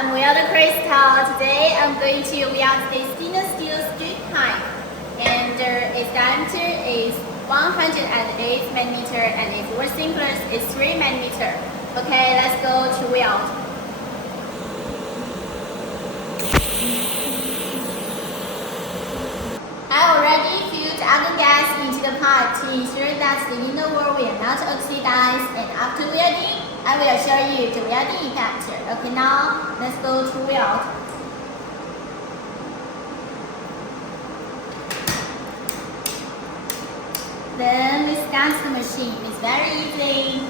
I'm welder Crystal. Today I'm going to weld this stainless steel straight pipe, and its diameter is 108 millimeter, and its work thickness is 3 millimeter. Okay, let's go to weld. I already filled argon gas into the pipe to ensure that the inner wall will not oxidize, and after welding, I will show you the welding effect. Okay, now let's go to weld. Then we start the machine. It's very easy.